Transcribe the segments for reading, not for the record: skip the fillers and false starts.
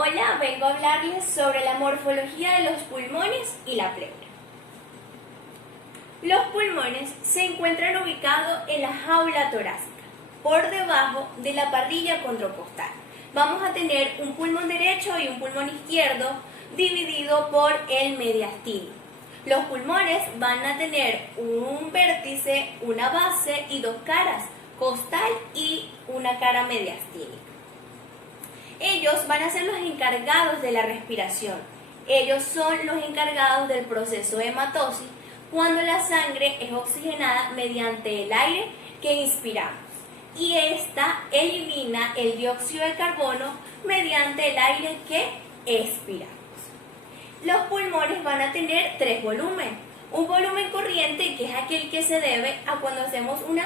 Hola, vengo a hablarles sobre la morfología de los pulmones y la pleura. Los pulmones se encuentran ubicados en la jaula torácica, por debajo de la parrilla contracostal. Vamos a tener un pulmón derecho y un pulmón izquierdo dividido por el mediastino. Los pulmones van a tener un vértice, una base y dos caras, costal y una cara mediastínica. Ellos van a ser los encargados de la respiración. Ellos son los encargados del proceso de hematosis cuando la sangre es oxigenada mediante el aire que inspiramos y esta elimina el dióxido de carbono mediante el aire que expiramos. Los pulmones van a tener tres volúmenes. Un volumen corriente, que es aquel que se debe a cuando hacemos una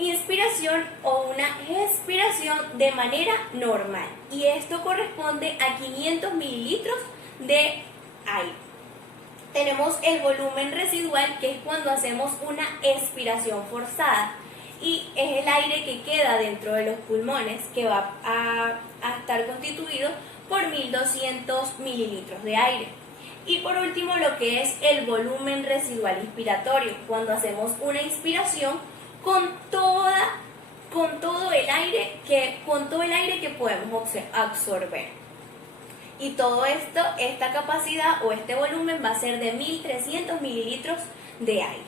inspiración o una expiración de manera normal, y esto corresponde a 500 mililitros de aire. Tenemos el volumen residual, que es cuando hacemos una expiración forzada y es el aire que queda dentro de los pulmones, que va a estar constituido por 1200 mililitros de aire. Y por último, lo que es el volumen residual inspiratorio, cuando hacemos una inspiración con todo el aire que podemos absorber. Y todo esto, esta capacidad o este volumen va a ser de 1300 mililitros de aire.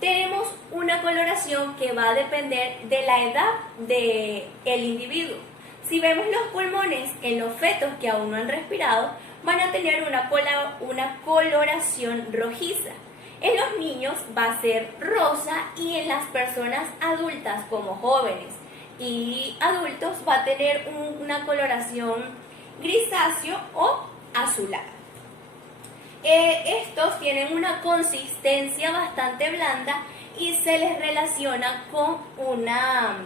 Tenemos una coloración que va a depender de la edad del individuo. Si vemos los pulmones en los fetos que aún no han respirado, van a tener una coloración rojiza. En los niños va a ser rosa y en las personas adultas como jóvenes y adultos va a tener una coloración grisáceo o azulada. Estos tienen una consistencia bastante blanda y se les relaciona con una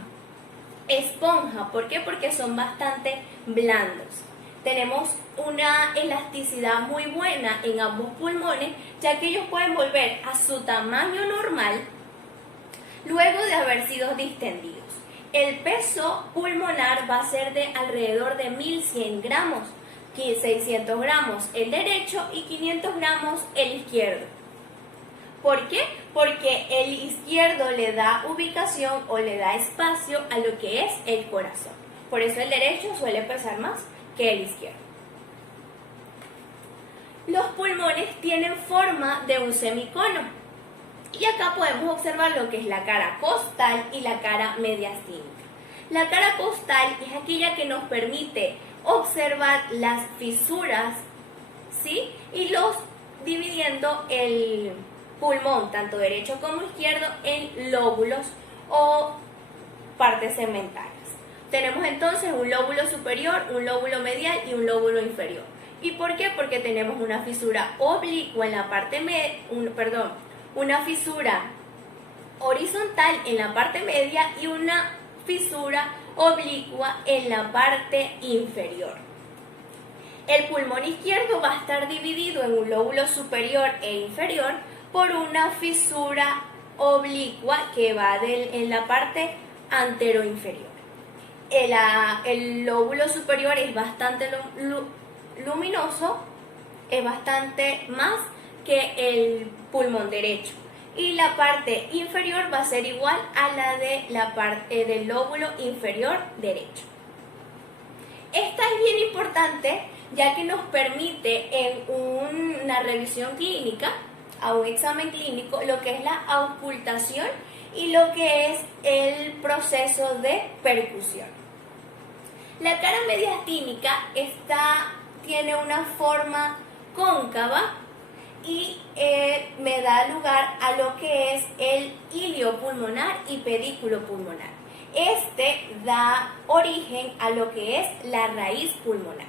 esponja. ¿Por qué? Porque son bastante blandos. Tenemos una elasticidad muy buena en ambos pulmones, ya que ellos pueden volver a su tamaño normal luego de haber sido distendidos. El peso pulmonar va a ser de alrededor de 1100 gramos, 600 gramos el derecho y 500 gramos el izquierdo. ¿Por qué? Porque el izquierdo le da ubicación o le da espacio a lo que es el corazón. Por eso el derecho suele pesar más que el izquierdo. Los pulmones tienen forma de un semicono y acá podemos observar lo que es la cara costal y la cara mediastínica. La cara costal es aquella que nos permite observar las fisuras, ¿sí? Y los dividiendo el pulmón, tanto derecho como izquierdo, en lóbulos o partes segmentales. Tenemos entonces un lóbulo superior, un lóbulo medial y un lóbulo inferior. ¿Y por qué? Porque tenemos una fisura oblicua en la parte una fisura horizontal en la parte media y una fisura oblicua en la parte inferior. El pulmón izquierdo va a estar dividido en un lóbulo superior e inferior por una fisura oblicua que va en la parte anteroinferior. El lóbulo superior es bastante luminoso, es bastante más que el pulmón derecho, y la parte inferior va a ser igual a la de la parte del lóbulo inferior derecho. Esta es bien importante, ya que nos permite en una revisión clínica, a un examen clínico, lo que es la auscultación y lo que es el proceso de percusión. La cara mediastínica tiene una forma cóncava y me da lugar a lo que es el ilio pulmonar y pedículo pulmonar. Este da origen a lo que es la raíz pulmonar.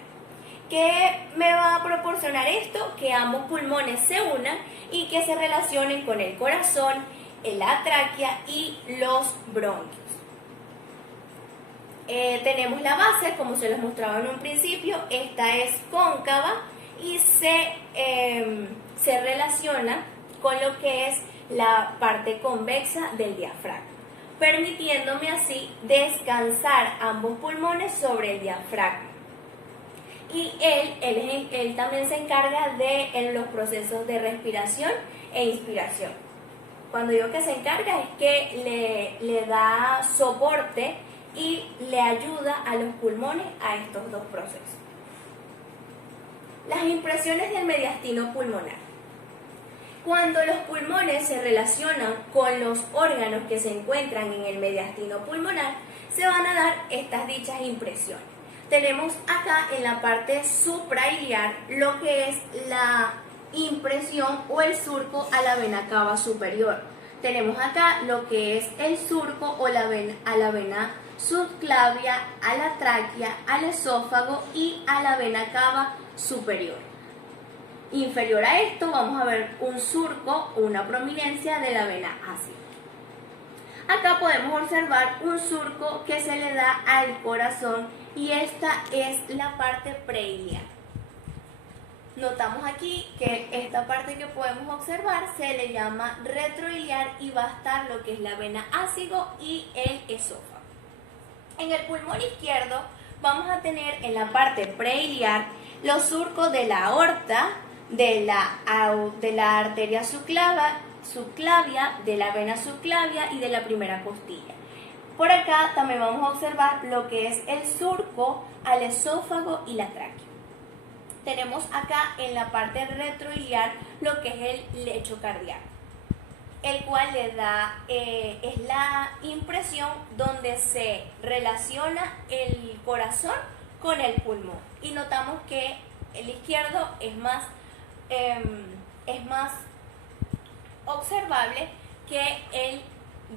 ¿Qué me va a proporcionar esto? Que ambos pulmones se unan y que se relacionen con el corazón, la tráquea y los bronquios. Tenemos la base, como se los mostraba en un principio, esta es cóncava y se relaciona con lo que es la parte convexa del diafragma, permitiéndome así descansar ambos pulmones sobre el diafragma. y él también se encarga de los procesos de respiración e inspiración. Cuando digo que se encarga es que le da soporte y le ayuda a los pulmones a estos dos procesos. Las impresiones del mediastino pulmonar. Cuando los pulmones se relacionan con los órganos que se encuentran en el mediastino pulmonar, se van a dar estas dichas impresiones. Tenemos acá en la parte suprailiar lo que es la impresión o el surco a la vena cava superior. Tenemos acá lo que es el surco o a la vena subclavia, a la tráquea, al esófago y a la vena cava superior. Inferior a esto vamos a ver un surco o una prominencia de la vena ácida. Acá podemos observar un surco que se le da al corazón y esta es la parte preiliar. Notamos aquí que esta parte que podemos observar se le llama retroiliar y va a estar lo que es la vena ácido y el esófago. En el pulmón izquierdo vamos a tener en la parte preiliar los surcos de la aorta, de la arteria subclavia, de la vena subclavia y de la primera costilla. Por acá también vamos a observar lo que es el surco al esófago y la tráquea. Tenemos acá en la parte retroiliar lo que es el lecho cardíaco, el cual le da, es la impresión donde se relaciona el corazón con el pulmón. Y notamos que el izquierdo es más observable que el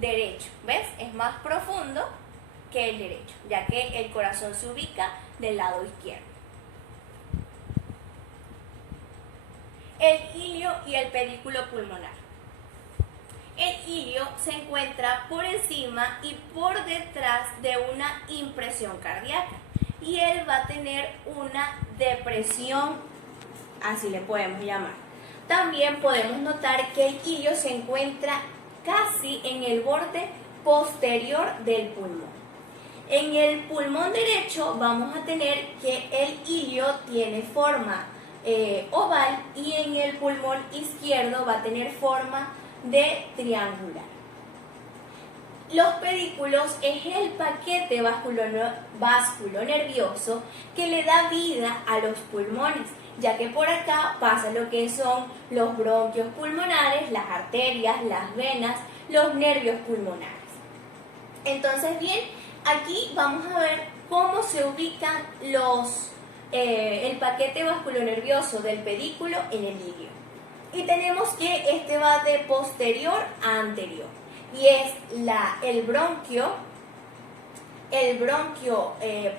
derecho, ¿ves? Es más profundo que el derecho, ya que el corazón se ubica del lado izquierdo. El ilio y el pedículo pulmonar. El ilio se encuentra por encima y por detrás de una impresión cardíaca y él va a tener una depresión, así le podemos llamar. También podemos notar que el ilio se encuentra casi en el borde posterior del pulmón. En el pulmón derecho vamos a tener que el ilio tiene forma oval y en el pulmón izquierdo va a tener forma de triangular. Los pedículos es el paquete vasculonervioso que le da vida a los pulmones, ya que por acá pasa lo que son los bronquios pulmonares, las arterias, las venas, los nervios pulmonares. Entonces, bien, aquí vamos a ver cómo se ubican el paquete vasculonervioso del pedículo en el ilio. Y tenemos que este va de posterior a anterior. Y es el bronquio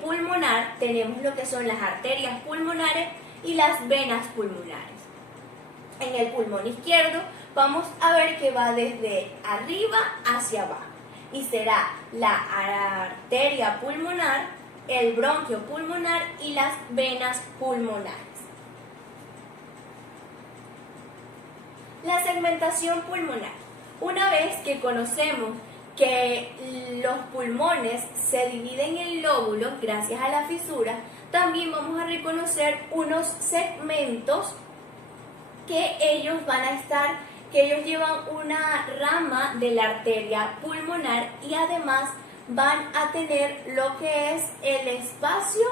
pulmonar, tenemos lo que son las arterias pulmonares y las venas pulmonares. En el pulmón izquierdo vamos a ver que va desde arriba hacia abajo y será la arteria pulmonar, el bronquio pulmonar y las venas pulmonares. La segmentación pulmonar. Una vez que conocemos que los pulmones se dividen en lóbulos gracias a la fisura, también vamos a reconocer unos segmentos que ellos llevan una rama de la arteria pulmonar y además van a tener lo que es el espacio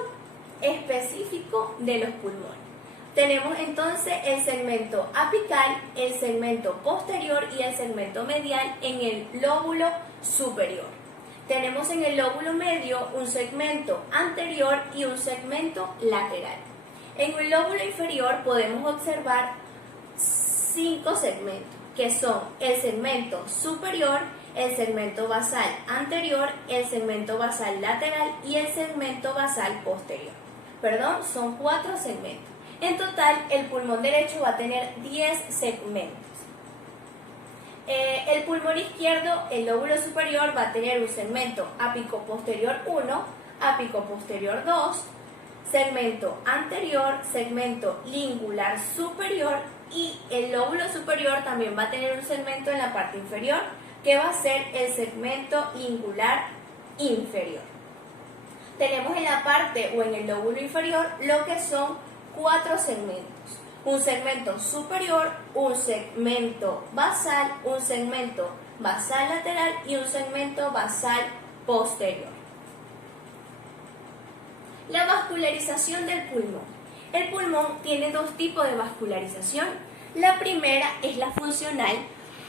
específico de los pulmones. Tenemos entonces el segmento apical, el segmento posterior y el segmento medial en el lóbulo superior. Tenemos en el lóbulo medio un segmento anterior y un segmento lateral. En el lóbulo inferior podemos observar 5 segmentos, que son el segmento superior, el segmento basal anterior, el segmento basal lateral y el segmento basal posterior. Perdón, son 4 segmentos. En total, el pulmón derecho va a tener 10 segmentos. El pulmón izquierdo, el lóbulo superior, va a tener un segmento ápico posterior 1, ápico posterior 2, segmento anterior, segmento lingular superior y el lóbulo superior también va a tener un segmento en la parte inferior que va a ser el segmento lingular inferior. Tenemos en la parte o en el lóbulo inferior lo que son 4 segmentos. Un segmento superior, un segmento basal, un segmento basal lateral y un segmento basal posterior. La vascularización del pulmón. El pulmón tiene dos tipos de vascularización. La primera es la funcional,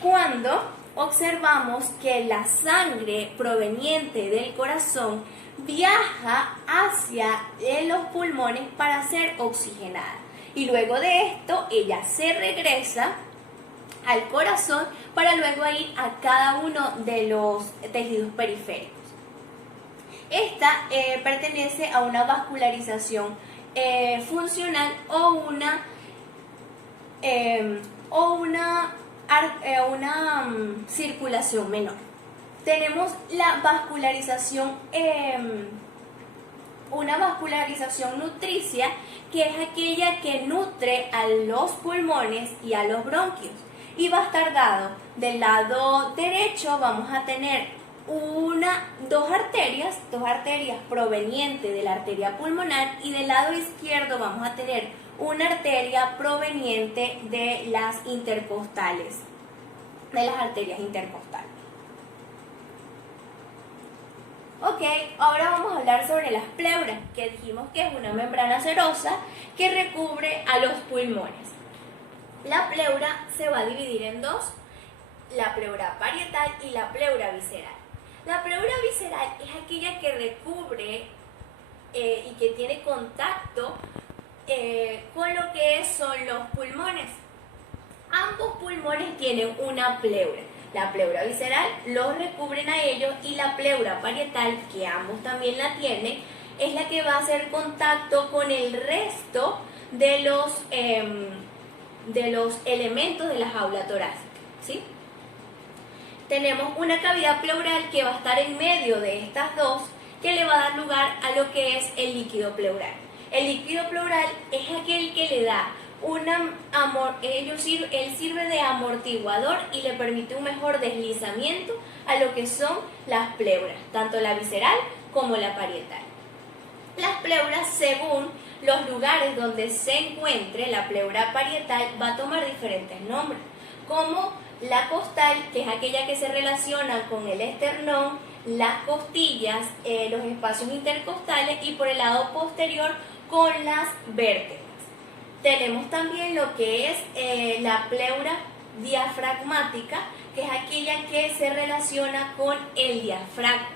cuando observamos que la sangre proveniente del corazón viaja hacia los pulmones para ser oxigenada. Y luego de esto, ella se regresa al corazón para luego ir a cada uno de los tejidos periféricos. Esta pertenece a una vascularización funcional o una circulación menor. Tenemos la vascularización, una vascularización nutricia, que es aquella que nutre a los pulmones y a los bronquios. Y va a estar dado del lado derecho, vamos a tener dos arterias provenientes de la arteria pulmonar, y del lado izquierdo vamos a tener una arteria proveniente de las intercostales, de las arterias intercostales. Ok, ahora vamos a hablar sobre las pleuras, que dijimos que es una membrana serosa que recubre a los pulmones. La pleura se va a dividir en dos: la pleura parietal y la pleura visceral. La pleura visceral es aquella que recubre y que tiene contacto con lo que son los pulmones. Ambos pulmones tienen una pleura. La pleura visceral los recubren a ellos, y la pleura parietal, que ambos también la tienen, es la que va a hacer contacto con el resto de los elementos de la jaula torácica, ¿sí? Tenemos una cavidad pleural que va a estar en medio de estas dos, que le va a dar lugar a lo que es el líquido pleural. El líquido pleural es aquel que le da él sirve de amortiguador y le permite un mejor deslizamiento a lo que son las pleuras, tanto la visceral como la parietal. Las pleuras, según los lugares donde se encuentre la pleura parietal, va a tomar diferentes nombres, como la costal, que es aquella que se relaciona con el esternón, las costillas, los espacios intercostales, y por el lado posterior con las vértebras. Tenemos también lo que es la pleura diafragmática, que es aquella que se relaciona con el diafragma.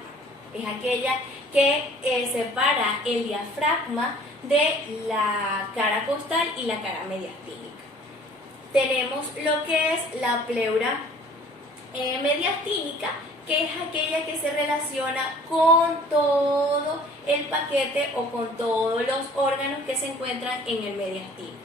Es aquella que separa el diafragma de la cara costal y la cara mediastínica. Tenemos lo que es la pleura mediastínica, que es aquella que se relaciona con todo el paquete o con todos los órganos que se encuentran en el mediastino.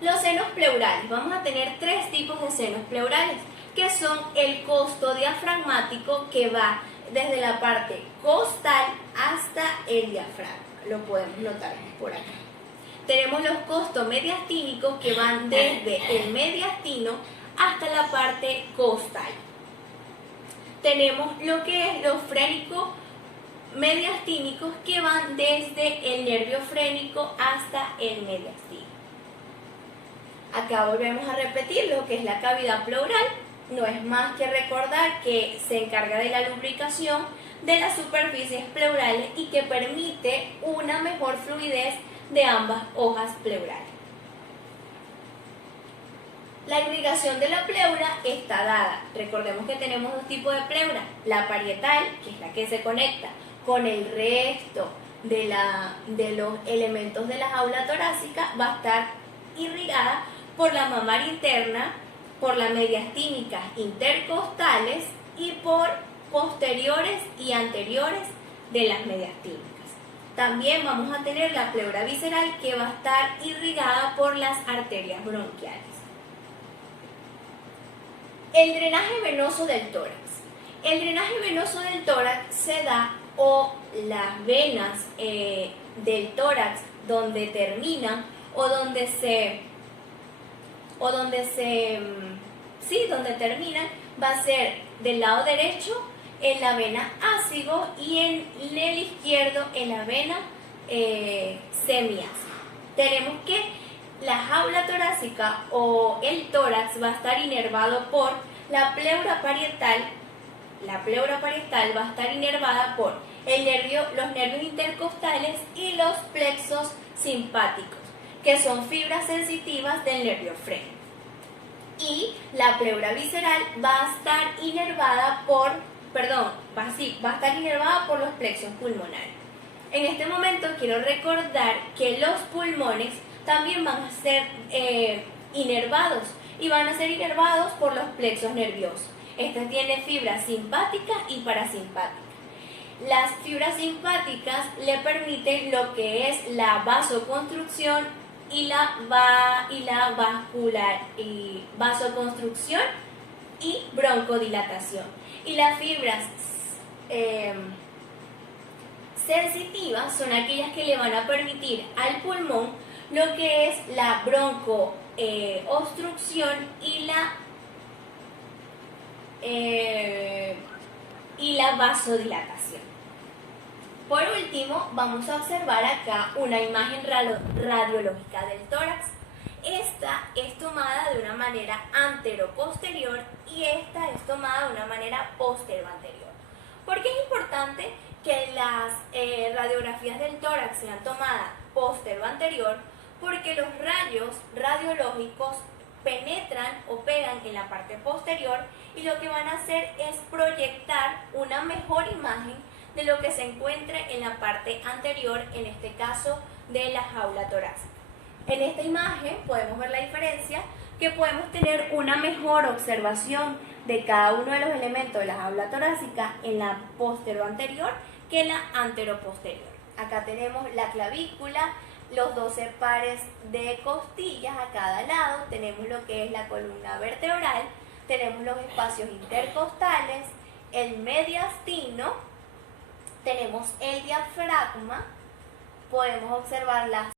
Los senos pleurales. Vamos a tener tres tipos de senos pleurales, que son el costo diafragmático, que va desde la parte costal hasta el diafragma. Lo podemos notar por acá. Tenemos los costos mediastínicos, que van desde el mediastino hasta la parte costal. Tenemos lo que es los frénicos mediastínicos, que van desde el nervio frénico hasta el mediastino. Acá volvemos a repetir lo que es la cavidad pleural. No es más que recordar que se encarga de la lubricación de las superficies pleurales y que permite una mejor fluidez de ambas hojas pleurales. La irrigación de la pleura está dada. Recordemos que tenemos dos tipos de pleura: la parietal, que es la que se conecta con el resto de los elementos de la jaula torácica, va a estar irrigada por la mamaria interna, por las mediastínicas intercostales y por posteriores y anteriores de las mediastínicas. También vamos a tener la pleura visceral, que va a estar irrigada por las arterias bronquiales. El drenaje venoso del tórax. El drenaje venoso del tórax se da, o las venas del tórax donde terminan donde terminan, va a ser del lado derecho en la vena ácido y en el izquierdo en la vena semiácido. Tenemos que la jaula torácica o el tórax va a estar inervado por la pleura parietal. La pleura parietal va a estar inervada por los nervios intercostales y los plexos simpáticos, que son fibras sensitivas del nervio freno. Y la pleura visceral va a estar inervada por, va a estar inervada por los plexos pulmonares. En este momento quiero recordar que los pulmones también van a ser inervados y van a ser inervados por los plexos nerviosos. Este tiene fibras simpáticas y parasimpáticas. Las fibras simpáticas le permiten lo que es la vasoconstrucción y la vasoconstrucción y broncodilatación. Y las fibras sensitivas son aquellas que le van a permitir al pulmón lo que es la broncoobstrucción y la vasodilatación. Por último, vamos a observar acá una imagen radiológica del tórax. Esta es tomada de una manera antero-posterior y esta es tomada de una manera postero-anterior. ¿Por qué es importante que las radiografías del tórax sean tomadas postero-anterior? Porque los rayos radiológicos penetran o pegan en la parte posterior y lo que van a hacer es proyectar una mejor imagen de lo que se encuentre en la parte anterior, en este caso de la jaula torácica. En esta imagen podemos ver la diferencia, que podemos tener una mejor observación de cada uno de los elementos de la jaula torácica en la postero-anterior que en la antero-posterior. Acá tenemos la clavícula, los 12 pares de costillas a cada lado, tenemos lo que es la columna vertebral, tenemos los espacios intercostales, el mediastino, tenemos el diafragma, podemos observar las